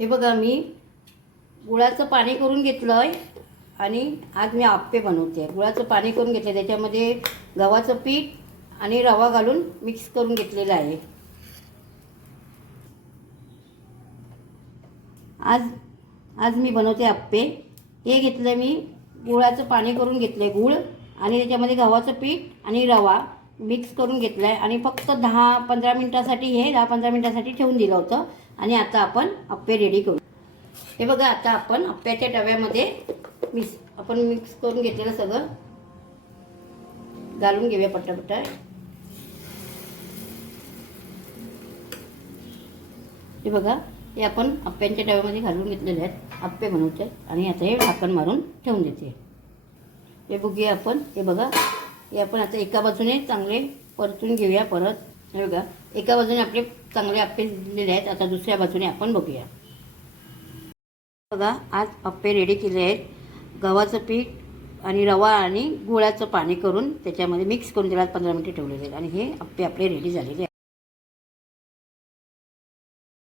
हे बघा, मी गुळाचं पाणी करून घेतलं आहे आणि आज मी आप्पे बनवते. गुळाचं पाणी करून घेतलं, त्याच्यामध्ये गव्हाचं पीठ आणि रवा घालून मिक्स करून घेतलेलं आहे. आज मी बनवते आप्पे. हे घेतलं मी गुळाचं पाणी करून घेतलं आहे, गूळ आणि त्याच्यामध्ये गव्हाचं पीठ आणि रवा मिक्स करून घेतला आहे आणि फक्त 10-15 मिनटासाठी हे 10-15 मिनटासाठी ठेवून दिलं होतं. आणि आता आपण आप्पे रेडी करू. हे बघा, आता आपण आप्प्याच्या डब्यामध्ये मिक्स करून घेतलेलं सगळं घालून घेऊया पटापटा. हे बघा, हे आपण आप्प्यांच्या डब्यामध्ये घालून घेतलेले आहेत. आप्पे बनवते आणि आता हे ढाकण मारून ठेवून देते. हे बघूया आपण. हे बघा, हे आपण आता एका बाजूने चांगले परतून घेऊया परत. हे बघा, एका बाजूने आपले चांगले आप्पे दिलेले आहेत. आता दुसऱ्या बाजूने आपण बघूया. बघा, आज आप्पे रेडी केले आहेत. गव्हाचं पीठ आणि रवा आणि गुळाचं पाणी करून त्याच्यामध्ये मिक्स करून त्याला 15 मिनिटे ठेवलेले आहेत आणि हे आप्पे आपले रेडी झालेले आहेत.